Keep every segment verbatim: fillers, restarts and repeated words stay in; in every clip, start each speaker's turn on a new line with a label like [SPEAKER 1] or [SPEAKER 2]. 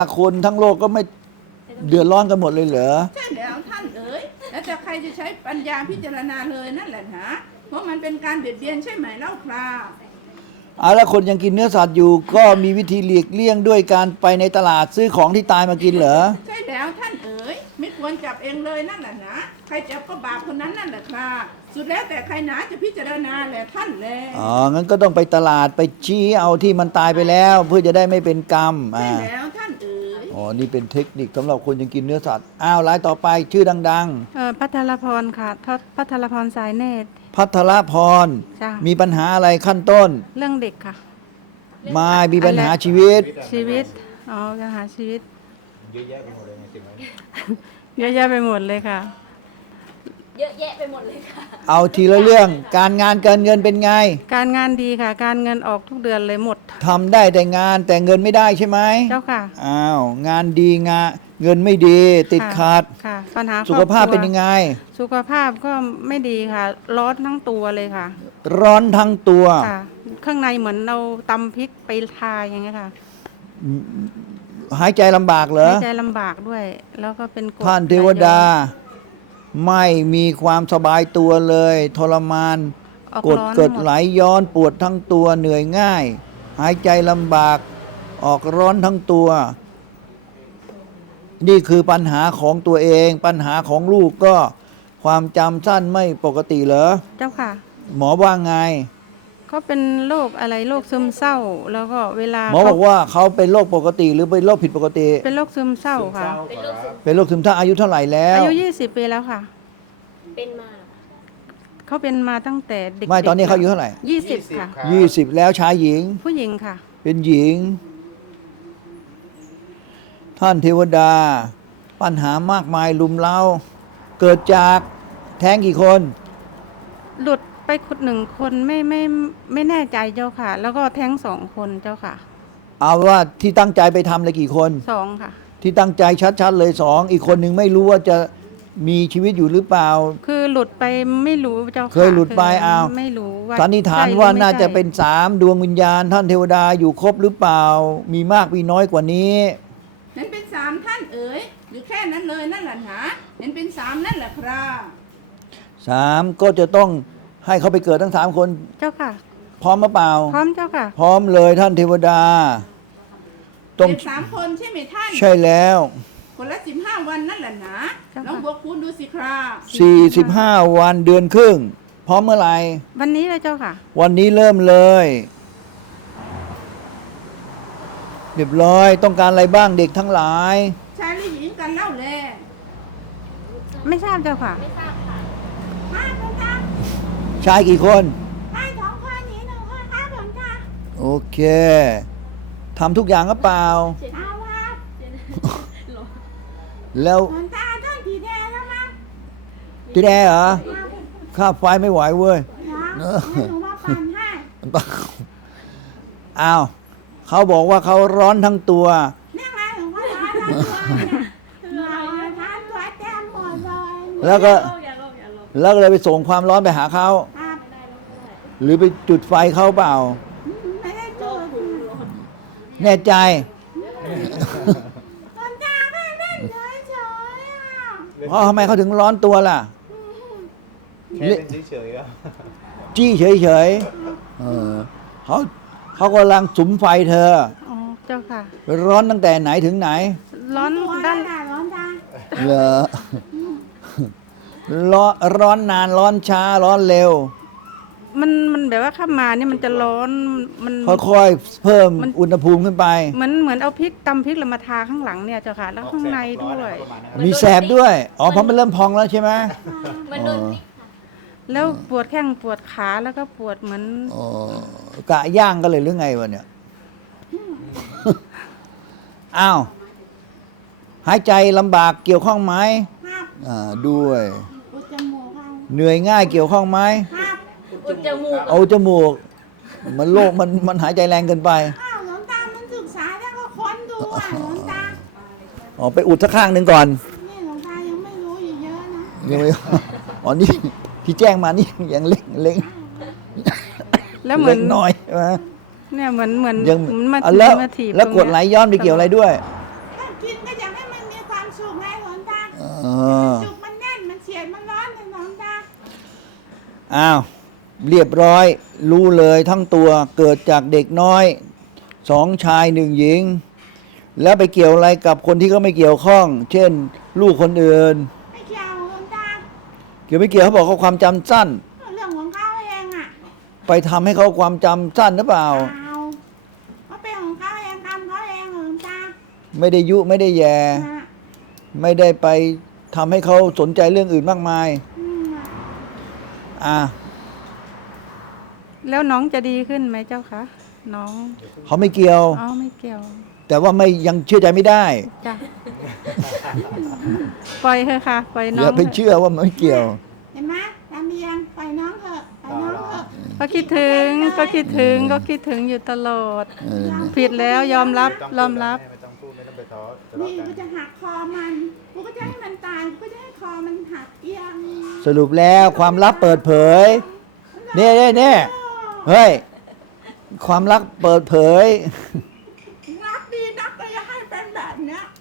[SPEAKER 1] คนทั้งโลกก็ไม่เดือดร้อนกันหมดเลยเหรอ
[SPEAKER 2] ใช่แล้วท่านเอ๋ยแล้วแต่ใครจะใช้ปัญญาพิจารณาเลยนั่นแหละนะเพราะมันเป็นการเบียดเบียนใช่ไหมเล่าครับ
[SPEAKER 1] เอาแล้วคนยังกินเนื้อสัตว์อยู่ก็มีวิธีหลีกเลี่ยงด้วยการไปในตลาดซื้อของที่ตายมากินเหรอ
[SPEAKER 2] ใช่แล้วท่านเอ๋ยไม่ควรจับเองเลยนั่นแหละนะใครจับก็บาปคนนั้นนั่นแหละครับสุดแล้วแต่ใครหนาจะพิจารณาแหละท่านแล
[SPEAKER 1] อ๋องั้นก็ต้องไปตลาดไปชี้เอาที่มันตายไปแล้วเพื่อจะได้ไม่เป็นกรรม
[SPEAKER 2] ใช่แล้วท่านเอ๋ย
[SPEAKER 1] อ๋อนี่เป็นเทคนิคสำหรับคนยังกินเนื้อสัตว์อ้าวรายต่อไปชื่อดัง
[SPEAKER 3] ๆเอ่อพัทรพรค่ะพัทรพรสายเนตร
[SPEAKER 1] พัทรพร
[SPEAKER 3] จ้ะ
[SPEAKER 1] มีปัญหาอะไรขั้นต้น
[SPEAKER 3] เรื่องเด็กค่ะ
[SPEAKER 1] มามีปัญหาชีวิต
[SPEAKER 3] ชีวิตอ๋อปัญหาชีวิต
[SPEAKER 4] เยอะแยะไปหมดเลยใช่ไหม
[SPEAKER 3] เยอะแยะไปหมดเลยค่ะ
[SPEAKER 5] เยอะแยะไปหมดเลยค่ะ
[SPEAKER 1] เอาทีละเรื่องการงานการเงินเป็นไง
[SPEAKER 3] การงานดีค่ะการเงินออกทุกเดือนเลยหมด
[SPEAKER 1] ทำได้แต่งานแต่เงินไม่ได้ใช่ไหม
[SPEAKER 3] เจ้าค่ะ
[SPEAKER 1] อ้าวงานดีงานเงินไม่ดีติดขัด
[SPEAKER 3] ค่ะปัญหา
[SPEAKER 1] สุขภาพเป็นยังไง
[SPEAKER 3] สุขภาพก็ไม่ดีค่ะร้อนทั้งตัวเลยค่ะ
[SPEAKER 1] ร้อนทั้งตัว
[SPEAKER 3] ค่ะข้างในเหมือนเราตำพริกไปทาอย่างเงี้ยค่ะ
[SPEAKER 1] หายใจลำบากเหรอ
[SPEAKER 3] หายใจลำบากด้วยแล้วก็เป็นกรด
[SPEAKER 1] ท่านเทวดาไม่มีความสบายตัวเลยทรมานกดเกิดไหลย้อนปวดทั้งตัวเหนื่อยง่ายหายใจลำบากออกร้อนทั้งตัวนี่คือปัญหาของตัวเองปัญหาของลูกก็ความจำสั้นไม่ปกติเหรอ
[SPEAKER 3] เจ้าค่ะ
[SPEAKER 1] หมอว่าไง
[SPEAKER 3] เขาเป็นโรคอะไรโรคซึมเศร้าแล้วก็เวลา
[SPEAKER 1] หมอบอกว่าเขาเป็นโรคปกติหรือเป็นโรคผิดปกติ
[SPEAKER 3] เป็นโรคซึมเศร้าค่ะ
[SPEAKER 1] เป็นโรคซึมเศร้าอายุเท่าไหร่แล้ว
[SPEAKER 3] อายุยี่สิบปีแล้วค่ะ
[SPEAKER 5] เป็นมา
[SPEAKER 3] เขาเป็นมาตั้งแต่เด็ก
[SPEAKER 1] ไม่ตอนนี้เขาอายุเท่าไหร่
[SPEAKER 3] ยี่สิบค่ะ
[SPEAKER 1] ยี่สิบแล้วชายหญิง
[SPEAKER 3] ผู้หญิงค่ะ
[SPEAKER 1] เป็นหญิงท่านเทวดาปัญหามากมายลุมเล้าเกิดจากแท้งกี่คน
[SPEAKER 3] หลุดไปคนหนึ่งคนไม่ไม่ไม่แน่ใจเจ้าค่ะแล้วก็แท้งสองคนเจ้าค่ะ
[SPEAKER 1] เอาว่าที่ตั้งใจไปทำเลยกี่คน
[SPEAKER 3] สองค่ะ
[SPEAKER 1] ที่ตั้งใจชัดๆเลยสองอีกคนหนึ่งไม่รู้ว่าจะมีชีวิตอยู่หรือเปล่า
[SPEAKER 3] คือหลุดไปไม่รู้เจ้าค่ะ
[SPEAKER 1] เคยหลุดไปอ้าว
[SPEAKER 3] ไม่รู้ว่า
[SPEAKER 1] สันนิษฐานว่าน่าจะเป็นสามดวงวิญญาณท่านเทวดาอยู่ครบหรือเปล่ามีมากมีน้อยกว่านี้
[SPEAKER 2] เห็นเป็นสามท่านเอ๋ยอยู่แค่นั้นเลยนั่นแหละนะเห็นเป็นสามนั่นแหละครับ
[SPEAKER 1] สามก็จะต้องให้เขาไปเกิดทั้งสามคน
[SPEAKER 3] เจ้าค่ะ
[SPEAKER 1] พร้อมหรือเปล่า
[SPEAKER 3] พร้อมเจ้าค่ะ
[SPEAKER 1] พร้อมเลยท่านเทวดา
[SPEAKER 2] ต้องเป็นสามคนใช่ไหมท่าน
[SPEAKER 1] ใช่แล้ว
[SPEAKER 2] คนละสิบห้าวันนั่นแหละนะลองบวกคูณดูสิครับ
[SPEAKER 1] สี่สิบห้าวันเดือนครึ่งพร้อมเมื่อไหร่
[SPEAKER 3] วันนี้เลยเจ้าค่ะ
[SPEAKER 1] วันนี้เริ่มเลยเรียบร้อยต้องการอะไรบ้างเด็กทั้งหลาย
[SPEAKER 2] ชายหรือหญิงกันเล่าแล
[SPEAKER 3] ไม่ทราบเจ้าค่ะ
[SPEAKER 5] ไม่ทราบค่ะ
[SPEAKER 2] ห้าคนค่ะ
[SPEAKER 1] ชายกี่คน
[SPEAKER 2] ชายสองคนหญิงหนึ่งคนครับผมค่ะ
[SPEAKER 1] โอเคทำทุกอย่างก็เปล่า
[SPEAKER 2] เอาครับ
[SPEAKER 1] แล้ว
[SPEAKER 2] ผมตาต้องตีแดงแล้วมั้ง
[SPEAKER 1] ตีแดงเหรอค่าไฟไม่ไหวเว้ย
[SPEAKER 2] เนอะหนูมาปั่นให้
[SPEAKER 1] อ้าวเขาบอกว่าเขาร้อนทั้งตัว
[SPEAKER 2] นี่ไงหนูว่าร้อนทั้งตัวเนี่ยร้อนตัวเต็มหมดเลย
[SPEAKER 1] แล้วก็แล้วก็เลยไปส่งความร้อนไปหาเขาหรือไปจุดไฟเขาเปล่า
[SPEAKER 2] ไม่ได้จุด
[SPEAKER 1] แน่ใจ
[SPEAKER 2] คนตาแค่เล่นเฉยๆอ่ะ
[SPEAKER 1] เพราะทำไมเขาถึงร้อนตัวล่ะ
[SPEAKER 4] แค่เล่นเฉยๆอ่ะ
[SPEAKER 1] จี้เฉยๆเออเขาเขากำลังสุมไฟเธอ
[SPEAKER 3] อ๋อเจ้าค่ะ
[SPEAKER 1] ร้อนตั้งแต่ไหนถึงไหน
[SPEAKER 3] ร้อน
[SPEAKER 2] ด้านร้อนจ้า
[SPEAKER 1] เหรอร้อนร้อนนานร้อนช้าร้อนเร็ว
[SPEAKER 3] มันมันแบบว่าเข้ามานี่มันจะร้อนมัน
[SPEAKER 1] ค่อยๆเพิ่มอุณหภูมิขึ้นไป
[SPEAKER 3] เหมือนเหมือนเอาพริกตำพริกแล้วมาทาข้างหลังเนี่ยเจ้าค่ะแล้วข้างในด้วย
[SPEAKER 1] มีแสบด้วยอ๋อเพราะมันเริ่มพองแล้วใช่ไหม
[SPEAKER 5] มันโดนพริก
[SPEAKER 3] แล้วปวดแข้งปวดขาแล้วก็ปวดเหมือน
[SPEAKER 1] อ๋อกะย่างกันเลยหรือไงวะเนี่ยอ้าวหายใจลำบากเกี่ยวข้องไหมอ่าด้วยเหนื่อยง่ายเกี่ยวข้องไหม
[SPEAKER 5] อุดจมูก
[SPEAKER 1] เอาจมูกมันโรคมันมันหายใจแรงเกินไป
[SPEAKER 2] อ้าวหลวงตามันศึกษาแล้วก็ค้นดูอ่ะหลวงตา
[SPEAKER 1] อ๋อไปอุดสักข้างหนึ่งก่อน
[SPEAKER 2] นี่หลวงตายังไม่รู้อยู่เยอะนะ
[SPEAKER 1] ยังไม่อ๋อนี่ที่แจ้งมานี่ยังเล็กเล็ก
[SPEAKER 3] แล้วเหมือน
[SPEAKER 1] น้อยใช่ไหม
[SPEAKER 3] เนี่ยเหมือนเหมือน
[SPEAKER 1] ยัง
[SPEAKER 3] มัน
[SPEAKER 1] แล้วแล้วกดไหลย้อนไปเกี่ยวอะไรด้วย
[SPEAKER 2] กกินก็อยากให้มันมีความสุขไงหลวงตา
[SPEAKER 1] เออ
[SPEAKER 2] สุขมันแน่นมันเฉียดมันร้อนเลยหลวงตา
[SPEAKER 1] อ้าวเรียบร้อยรู้เลยทั้งตัวเกิดจากเด็กน้อยสองชายหนึ่งหญิง แล้วไปเกี่ยวอะไรกับคนที่เขาไม่เกี่ยวข้อง เช่น ลูกคนอื่น
[SPEAKER 2] ไม่เกี่ยวหลวงตา
[SPEAKER 1] เกี่ยวไม่เกี่ยวเขาบอกเขาความจำสั้น
[SPEAKER 2] เรื่องของเขาเองอ่ะ
[SPEAKER 1] ไปทำให้เขาความจำสั้นหรือเปล่า
[SPEAKER 2] เอาเขาเป็นของเขาเองทำเขาเองหลวงตา
[SPEAKER 1] ไม่ได้ยุไม่ได้แย่
[SPEAKER 2] นะ
[SPEAKER 1] ไม่ได้ไปทำให้เขาสนใจเรื่องอื่นมากมาย
[SPEAKER 2] อืมอะ
[SPEAKER 1] อ่ะ
[SPEAKER 3] แล้วน้องจะดีขึ้นไหมเจ้าคะน้อง
[SPEAKER 1] เขาไม่เกี่ยว
[SPEAKER 3] อ๋อไม่เกี่ยว
[SPEAKER 1] แต่ว่าไม่ยังเชื่อใจไม่ได้
[SPEAKER 3] จ้ะ ปล่อยเถอะค่ะ ปล่อยน้
[SPEAKER 1] อ
[SPEAKER 3] อง
[SPEAKER 1] ย่าไป
[SPEAKER 3] เถอะ
[SPEAKER 1] เชื่อว่าไม่เกี่ยว
[SPEAKER 2] เห็นไหมลำเลียงปล่อยน้องเถอะปล่อยน้องเถอะ
[SPEAKER 3] ก็คิดถึงก็คิดถึงก็คิดถึงอยู่ตลอด
[SPEAKER 1] เออเนี่ย
[SPEAKER 3] ผิดแล้วยอมรับ
[SPEAKER 4] ไม่ต้อง
[SPEAKER 3] ยอมรับ
[SPEAKER 4] ไม่ต้องพูดไม่ต้องไปท้อทะเลาะ
[SPEAKER 2] นี่
[SPEAKER 4] กัน
[SPEAKER 2] กูจะหักคอมันกูก็จะให้มันตายกูก็จะให้คอมันหักเอียง
[SPEAKER 1] สรุปแล้วความลับเปิดเผย เนี่ยเนี่ยเนี่ยเฮ้ย ความลับเปิดเผย
[SPEAKER 2] รักดีนักก็จะให้เป็นแบบเนี้ย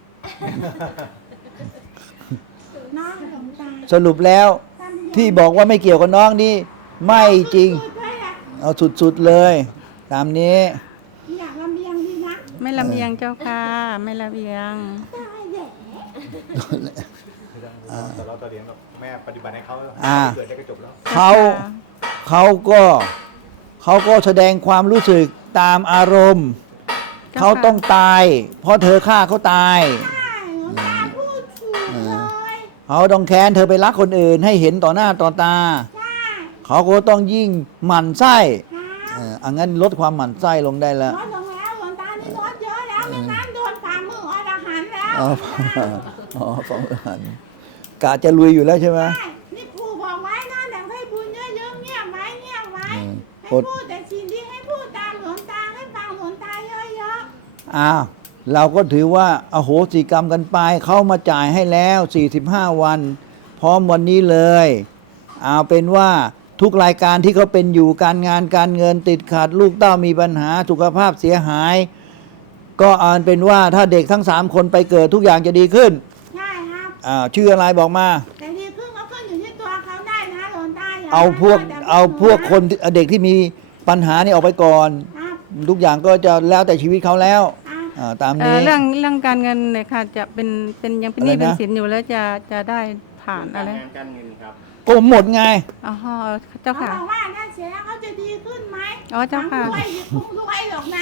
[SPEAKER 2] น้องหลงตา
[SPEAKER 1] สรุปแล้วที่บอกว่าไม่เกี่ยวกับน้องนี่ ไม่จริง
[SPEAKER 2] สุดๆเลยอะ
[SPEAKER 1] เอาสุดๆเลย ตามนี้
[SPEAKER 2] อยากลำเลียงดีนะ
[SPEAKER 3] ไม่ลำเอียงเจ้าค่ะ ไม่ลำเอียง
[SPEAKER 2] ตายแหละ
[SPEAKER 4] ไม่ต้องทะเลาะต่อเถียงหรอกแม่ปฏิบัติให้เขา
[SPEAKER 1] อ่า
[SPEAKER 4] เกิดได้ก็จบแล้ว
[SPEAKER 1] เขาเขาก็เขาก็แสดงความรู้สึกตามอารมณ์
[SPEAKER 3] เจ้าค่ะ
[SPEAKER 1] เขาต้องตาย เพราะเธอฆ่าเขาตาย
[SPEAKER 2] ใช่หลวงตาพูดถูกเลย
[SPEAKER 1] เขาต้องแค้นเธอไปรักคนอื่น ให้เห็นต่อหน้าต่อตา
[SPEAKER 2] ใช่
[SPEAKER 1] เขาก็ต้องยิ่งหมั่นไส้
[SPEAKER 2] ครับ
[SPEAKER 1] เอออังั้นลดความหมั่นไส้ลงได้แล้ว
[SPEAKER 2] ลดลงแล้วหลวงตานี่ลดเยอะแล้วไม่งั้นโดนฝ่ามืออรหันต์แล้ว
[SPEAKER 1] อ๋อ อ๋อฟังหันกะจะลุยอยู่แล้วใช่ไหม
[SPEAKER 2] ใช่นี่ครูบอกไว้นะแต่ให้บุญเยอะๆเงียบไว้เงียบไว้
[SPEAKER 1] อืม
[SPEAKER 2] ให้พูดแต่สิ่งที่ให้พูดตามหลวงตาให้ฟังหลวงตาเยอะ
[SPEAKER 1] อ้าวเราก็ถือว่าอโหสิกรรมกันไปเขามาจ่ายให้แล้วสี่สิบห้าวัน พร้อมวันนี้เลยเอาเป็นว่าทุกรายการที่เขาเป็นอยู่การงานการเงินติดขัดลูกเต้ามีปัญหาสุขภาพเสียหาย ก็อ่านเป็นว่าถ้าเด็กทั้งสามคนไปเกิดทุกอย่างจะดีขึ้น
[SPEAKER 2] ๆใช่ครับ
[SPEAKER 1] อ่าชื่ออะไรบอกมา
[SPEAKER 2] แต่ดีขึ้นก็ขึ้นอยู่ที่ตัวเขาได้นะหลวงตาย่
[SPEAKER 1] เอาพวก
[SPEAKER 2] ให้แต่
[SPEAKER 1] เอาพวกคนที่เด็กที่มีปัญหานี่ออกไปก่อน
[SPEAKER 2] ครับ
[SPEAKER 1] ทุกอย่างก็จะแล้วแต่ชีวิตเขาแล้ว
[SPEAKER 2] ครับ
[SPEAKER 1] อ่าตาม
[SPEAKER 3] เอ่
[SPEAKER 1] นี้
[SPEAKER 3] อเรื่องเรื่องการเงินเนี่ยค่ะ จะเป็นเป็นยังเป็นหนี้
[SPEAKER 1] อะไรนะ
[SPEAKER 3] เป็นสินอยู่แล้วจะจะได้ผ่านอะไร
[SPEAKER 4] การเงินครับ
[SPEAKER 1] ก็หมดไง
[SPEAKER 3] อ๋อเจ้า
[SPEAKER 2] เขา
[SPEAKER 3] ค่ะ
[SPEAKER 2] บอกว่าถ้าเสียแล้วเขาจะดีขึ้นไหม
[SPEAKER 3] อ๋อเจ้าค่ะ
[SPEAKER 2] รวยอยู่คงรวยหรอกนะ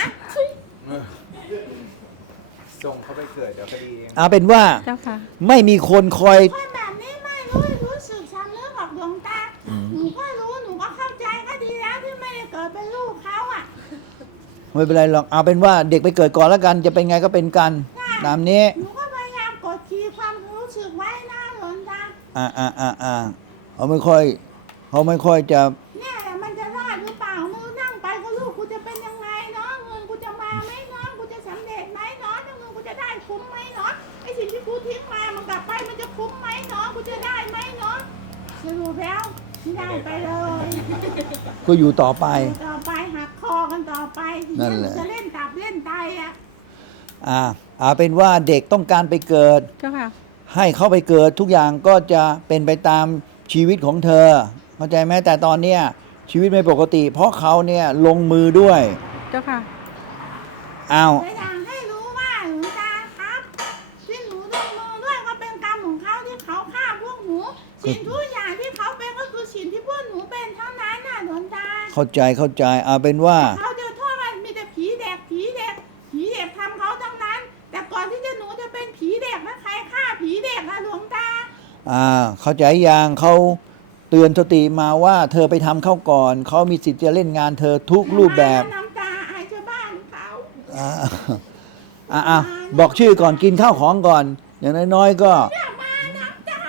[SPEAKER 4] ส่งเขาไปเกิดเดี๋ยวคดีเอง
[SPEAKER 1] เอาเป็นว่า
[SPEAKER 3] เจ้าค่ะ
[SPEAKER 1] ไม่มีคนคอย
[SPEAKER 2] คนแบบนี้ไม่รู้รู้สึกสำนึกกับดวงตา หนูก็รู้หนูก็เข้าใจก็ดีแล้วที่ไม่ได้เกิดเป็นลูกเขาอ่ะ
[SPEAKER 1] ไม่เป็นไรหรอกเอาเป็นว่าเด็กไปเกิดก่อนแล้วกันจะเป็นไงก็เป็นกันตามนี้
[SPEAKER 2] หนูก็พยายามกดขี่ความรู้สึกไว้นะหลวงตา
[SPEAKER 1] อ่าอ่าอ่าอ่าเขาไม่ค่อยเขาไม่ค่อยจะ
[SPEAKER 2] เนี่ยแหละมันจะรอดหรือเปล่ามือนั่งไปก็ลูกกูจะเป็นยังไงเนาะเงินกูจะมาไหมเนาะกูจะสำเร็จไหมเนาะเงินกูจะได้คุ้มไหมเนาะไอสิ่งที่กูทิ้งมามันกลับไปมันจะคุ้มไหมเนาะกูจะได้ไหมเนาะสรุปแล้วไม่ได้ไปเลย
[SPEAKER 1] ก็อยู่ต่อไป
[SPEAKER 2] ต่อไปหักคอกันต่อไปที
[SPEAKER 1] นั่
[SPEAKER 2] นี้
[SPEAKER 1] นแหละ
[SPEAKER 2] จะเล่นตับเล่นไตอ่ะ
[SPEAKER 1] อ่าเอาเป็นว่าเด็กต้องการไปเกิด
[SPEAKER 3] เจ้าค่ะ
[SPEAKER 1] ให้เขาไปเกิดทุกอย่างก็จะเป็นไปตามชีวิตของเธอเข้าใจไหมแต่ตอนเนี้ยชีวิตไม่ปกติ เพราะเขาเนี่ยลงมือด้วย
[SPEAKER 3] เจ้าค่ะ
[SPEAKER 1] อ้าว
[SPEAKER 2] แต่อยากให้รู้ว่าหลวงตาครับที่หนูลงมือด้วยก็เป็นกรรมของเขาที่เขาฆ่าพวกหนูสิ่งทุกอย่างที่เขาเป็นก็คือสิ่งที่พวกหนูเป็นเท่านั้นน่ะหลวงตา
[SPEAKER 1] เข้าใจเข้าใจเอาเป็นว่า
[SPEAKER 2] เขาจะโทษว่ามีแต่ผีเด็กผีเด็กผีเด็กทำเขาทั้งนั้น แต่ก่อนที่จะหนูจะเป็นผีเด็กนะใครฆ่าผีเด็กอะหลวงตา
[SPEAKER 1] อ่าเข้าใจยังเขาเตือนสติมาว่าเธอไปทำเข้าก่อนเขามีสิทธิ์จะเล่นงานเธอทุกรูปแบบ
[SPEAKER 2] น้ำตาอายชาวบ้านเขา
[SPEAKER 1] อ่าอ่าอ่าบอกชื่อก่อนกินข้าวของก่อน อย่างน้อยๆก็
[SPEAKER 2] อย่ามาน้ำตา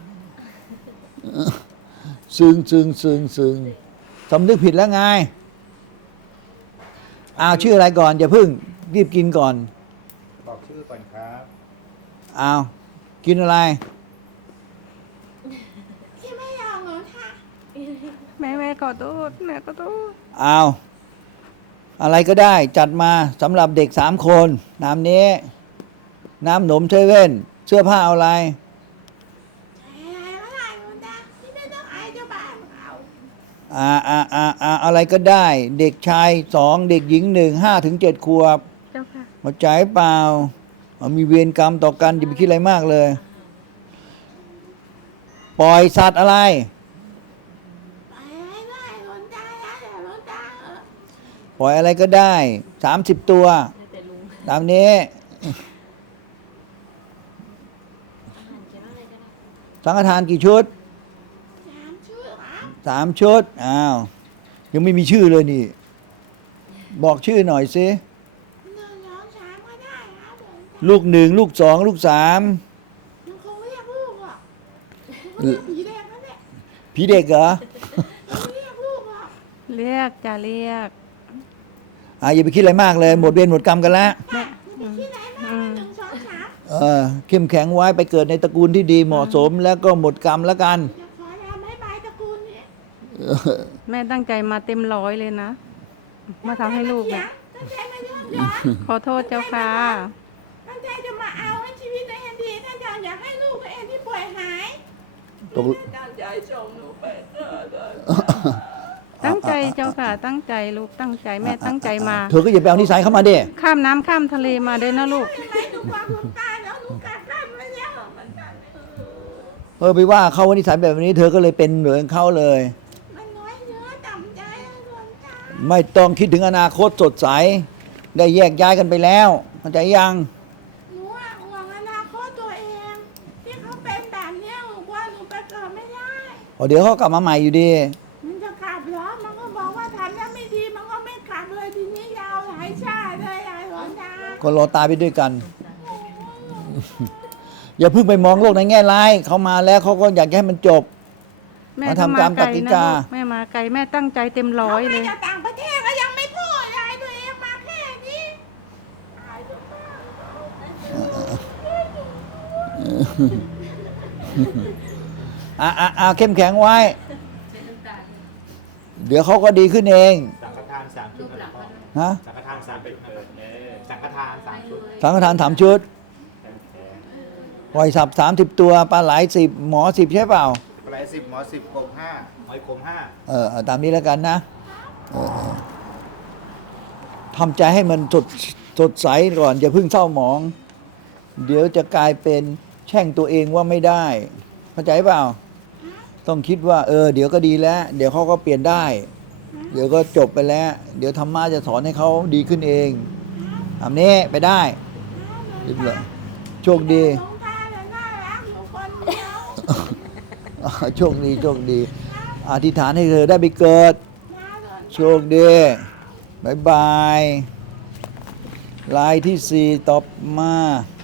[SPEAKER 1] ซึ้งซึ้งซึ้งซึ้งสำนึกผิดแล้วไงอ้าวชื่ออะไรก่อนอย่าเพิ่งรีบกินก่อน
[SPEAKER 4] บอกชื่อก่อนครับ
[SPEAKER 1] อ้าวกินอะไร
[SPEAKER 2] ที่ไม่ยอมหลวงตา
[SPEAKER 3] แม่แม่ขอโทษแม่ขอโทษ
[SPEAKER 1] อ้าวอะไรก็ได้จัดมาสำหรับเด็กสามคนตามนี้น้ำหนมเซเว่นเสื้อผ้าเอาอะไร
[SPEAKER 2] อะไรก็ได้หลวงตาที่ไม่ต้องอายเจ้าบ้านเขา
[SPEAKER 1] อ่าอ่าอ่าอ่าอะไรก็ได้ เด็กชายสองเด็กหญิงหนึ่งห้าถึงเจ็ดขวบ
[SPEAKER 3] เจ้าค่ะ
[SPEAKER 1] เข้าใจเปล่าเอามีเวรกรรมต่อกันอย่าไปคิดอะไรมากเลย ปล่อยสัตว์อะไร
[SPEAKER 2] ไปให้ได้หลวงตาแล้วแต่หลวงตาเออ
[SPEAKER 1] ปล่อยอะไรก็ได้สามสิบตัว
[SPEAKER 5] แต่ลุง
[SPEAKER 1] ตามนี้ สังฆทานกี่ชุด
[SPEAKER 2] สามชื่อครับ
[SPEAKER 1] สามชุดอ้าวยังไม่มีชื่อเลยนี่ บอกชื่อหน่อยสิ
[SPEAKER 2] หนึ่งสองสามก็ได้ครับหลวงตา
[SPEAKER 1] ลูกหนึ่งลูกสองลูกสาม
[SPEAKER 2] มันคงเรียกลูกอ่ะมันเรียกผีแดงนั่นแหละ
[SPEAKER 1] พี่เด็กเหรอ
[SPEAKER 2] มันเรียกลูกอ่ะ
[SPEAKER 3] เรียกจะเรียก
[SPEAKER 1] อ่าอย่าไปคิดอะไรมากเลย หมดเวรหมดกรรมกันแล้ว
[SPEAKER 2] แม่มีที่ไหนบ้างหนึ่งสองสาม
[SPEAKER 1] เออเข้มแข็งไว้ไปเกิดในตระกูลที่ดีเหมาะสม แล้วก็หมดกรรมแล้วกัน
[SPEAKER 2] จะขอลาไม้ใบตระกูลเนี่ย
[SPEAKER 3] แม่ตั้งใจมาเต็มร้อยเลยนะ มาทำให้ลูก
[SPEAKER 2] เนี่
[SPEAKER 3] เนี่ย ย
[SPEAKER 2] ตั้งใจมาเรื่องย้อน
[SPEAKER 3] ขอโทษเจ้าค่ะ
[SPEAKER 2] ตั้งใจจะมาเอาให้ชีวิตในแอนดีตั้งใจอยากให้ลูกในแอนที่ป่วยหาย
[SPEAKER 1] ตก
[SPEAKER 2] ตั้งใจชมหนูไปเถอะ
[SPEAKER 3] ตั้งใจเจ้าค่ะ ตั้งใจลูกตั้งใจแม่ตั้งใจมา
[SPEAKER 1] เธอก็อย่าไปเอานิสัยเข้ามาเด้
[SPEAKER 3] ข้ามน้ำข้ามทะเลมาด้วยนะลูก
[SPEAKER 2] ทำไมหนูความหลวงตาแล้วหนูกัดกลั้นไว้แล้วมันกัด
[SPEAKER 1] เออไปว่าเขาว่านิสัยแบบนี้ เธอก็เลยเป็นเหมือนเขาเลย
[SPEAKER 2] มันน้อยเนื้อต่ำใจหลวงตา
[SPEAKER 1] ไม่ต้องคิดถึงอนาคตสดใส ได้แยกย้ายกันไปแล้วเข้าใจยัง
[SPEAKER 2] หนูอะห่วงอนาคตตัวเองที่เขาเป็นแบบเนี้ยหนูกลัวหนูไปเกิดไม่ได้
[SPEAKER 1] เดี๋ยวเขากลับมาใหม่อยู่ดี
[SPEAKER 2] มันจะกลับเหรอมันก็บอกว่าทำแล้วไม่ดีมันก็ไม่กลับเลยทีนี้ยาวหลายชาติเลยยายหลวงตา
[SPEAKER 1] ก็รอตายไปด้วยกัน อย่าเพิ่งไปมองโลกในแง่ร้ายเขามาแล้วเขาก็อยากให้มันจบ
[SPEAKER 3] แม่
[SPEAKER 1] มา
[SPEAKER 3] ก็
[SPEAKER 1] ทำตาม
[SPEAKER 3] ไกล
[SPEAKER 1] กติ
[SPEAKER 3] นะ
[SPEAKER 1] กา
[SPEAKER 3] ลูกแม่มาไกลแม่ตั้งใจเต็มร้อยเลย
[SPEAKER 2] เขามาจากต่างประเทศก็ยังไม่พูดยายตัวเองมาแค่นี้ตายทุกบ้าน
[SPEAKER 1] อ่ะอ่ะอ่ะเข้มแข็งไว้ เดี๋ยวเขาก็ดีขึ้นเอง
[SPEAKER 4] สังฆทานสามชุดนะพ่อ
[SPEAKER 1] ฮะ
[SPEAKER 4] สังฆทานสามเป็นเออเออสังฆทานสามชุด
[SPEAKER 1] สังฆทานสามชุด
[SPEAKER 4] แข็งแข็ง
[SPEAKER 1] ปล่อยสับสามสิบตัวปลาไหลสิบหมอสิบใช่เปล่า
[SPEAKER 6] ปลายสิบหมอสิบกบห้า
[SPEAKER 4] หอยขมห้า
[SPEAKER 1] เออเอาตามนี้แล้วกันนะเออเออทำใจให้มันสดสดใสก่อน อย่าเพิ่งเศร้าหมอง เดี๋ยวจะกลายเป็นแช่งตัวเองว่าไม่ได้ เข้าใจเปล่า ต้องคิดว่า เออ เดี๋ยวก็ดีแล้ว เดี๋ยวเขาก็เปลี่ยนได้ เดี๋ยวก็จบไปแล้ว เดี๋ยวธรรมะจะสอนให้เขาดีขึ้นเองทำนี้ไปได้เรียบร้อยโชคดี
[SPEAKER 2] หลวงตาเนี่ยน่ารักอยู่คนเดียว
[SPEAKER 1] โชคดีโชคดี อธิษฐานให้เธอได้ไปเกิด
[SPEAKER 2] นะหลวง
[SPEAKER 1] โชคดีบายบาย ลายที่สี่ตบมา